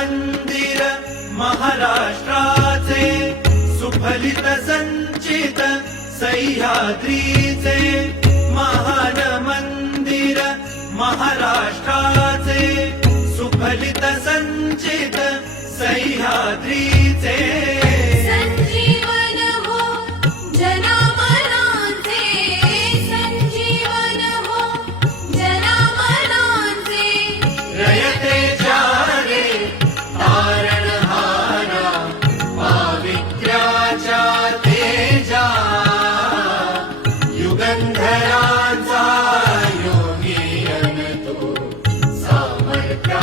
मंदिर महाराष्ट्राचे सुफलित संचित सह्याद्रीचे महान मंदिर महाराष्ट्राचे सुफलित संचित सह्याद्रीचे संजीवन हो जनामनांचे संजीवन हो जनामनांचे रयतेच्या रे तारणहारा पावित्र्याच्या तेजा युगंधरांचा योगी अन तू सामर्थ्या